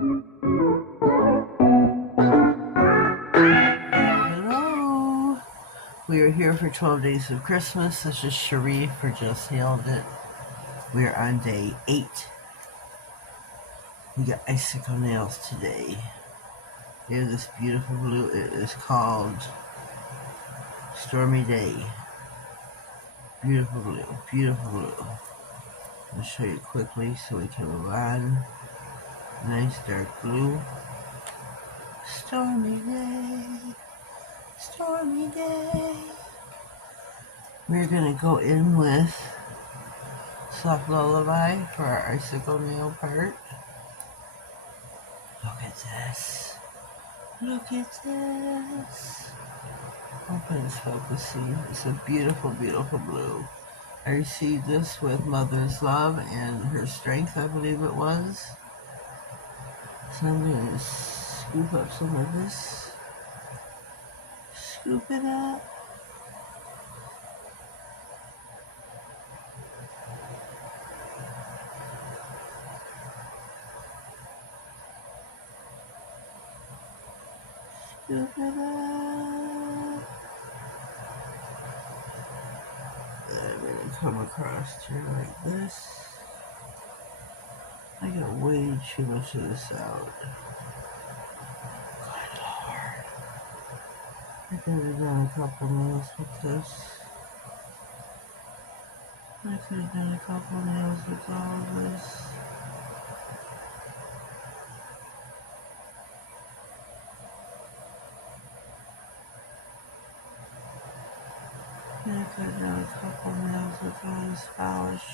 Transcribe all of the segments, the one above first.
Hello. We are here for 12 days of Christmas. This is Cherie for Just Nailed It. We are on day 8. We got icicle nails today. We have this beautiful blue. It is called Stormy Day. Beautiful blue. Beautiful blue. I'll show you quickly so we can move on. Nice dark blue. Stormy day. Stormy day. We're going to go in with Soft Lullaby for our icicle nail part. Look at this. Look at this. Hoping it's focusing. It's a beautiful, beautiful blue. I received this with Mother's Love and Her Strength, I believe it was. So I'm going to scoop up some of this. Scoop it up. Scoop it up. And I'm going to come across here like this. I got way too much of this out. Good Lord. I could have done a couple nails with this. I could have done a couple nails with all of this. I could have done a couple nails with all this polish.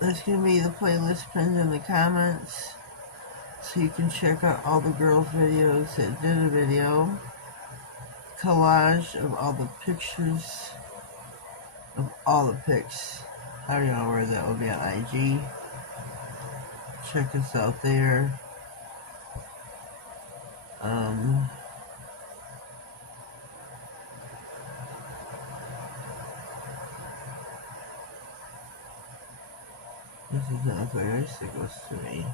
There's going to be the playlist pinned in the comments, so you can check out all the girls' videos that did a video, collage of all the pictures, of all the pics. I don't know where that will be on IG. Check us out there. This is not very icicles to me.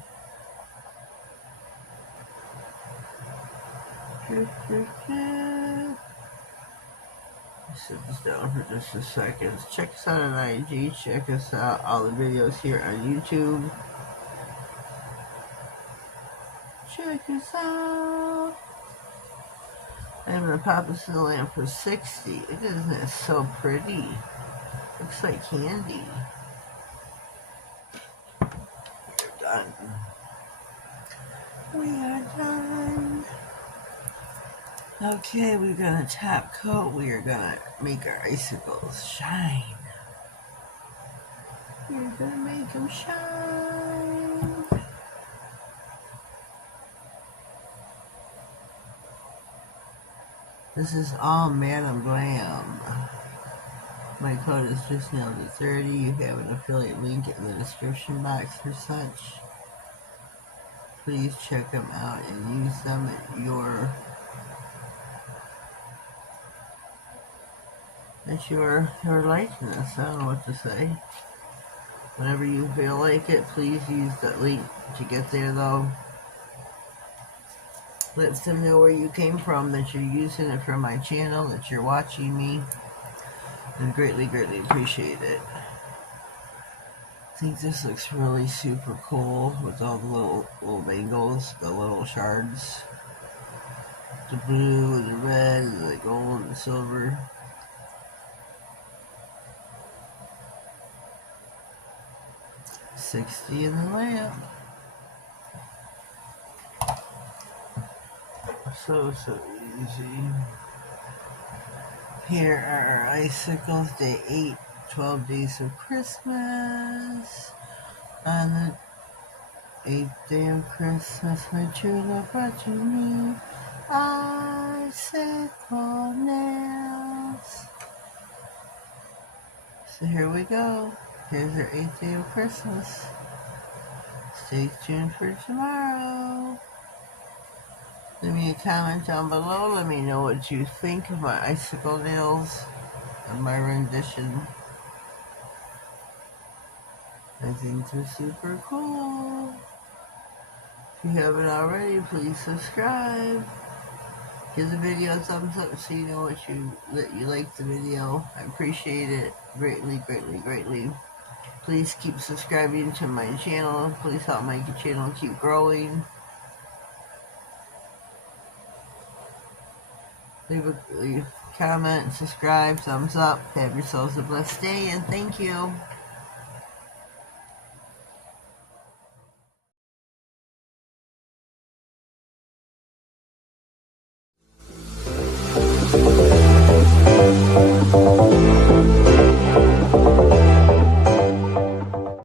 Sit this down for just a second. Check us out on IG. Check us out all the videos here on YouTube. Check us out. I'm gonna pop this in the lamp for 60. Isn't it so pretty? Looks like candy. We're done. We are done. Okay, we're gonna top coat. We are gonna make our icicles shine. We're gonna make them shine. This is all Madam Glam. My code is Just.nailedIt30. You have an affiliate link in the description box for such. Please check them out and use them at your likeness. I don't know what to say. Whenever you feel like it, please use that link to get there, though. Let them know where you came from, that you're using it for my channel, that you're watching me, and greatly, greatly appreciate it. I think this looks really super cool with all the little bangles, the little shards, the blue, the red, the gold, and silver. $60 in the lamp. So easy. Here are our icicles, day 8, 12 days of Christmas. On the 8th day of Christmas, my true love brought to me icicle nails. So here we go. Here's our 8th day of Christmas. Stay tuned for tomorrow. Leave me a comment down below. Let me know what you think of my icicle nails and my rendition. I think they're super cool. If you haven't already, please subscribe. Give the video a thumbs up so you know that you like the video. I appreciate it greatly, greatly, greatly. Please keep subscribing to my channel. Please help my channel keep growing. Leave a comment, subscribe, thumbs up. Have yourselves a blessed day, and thank you.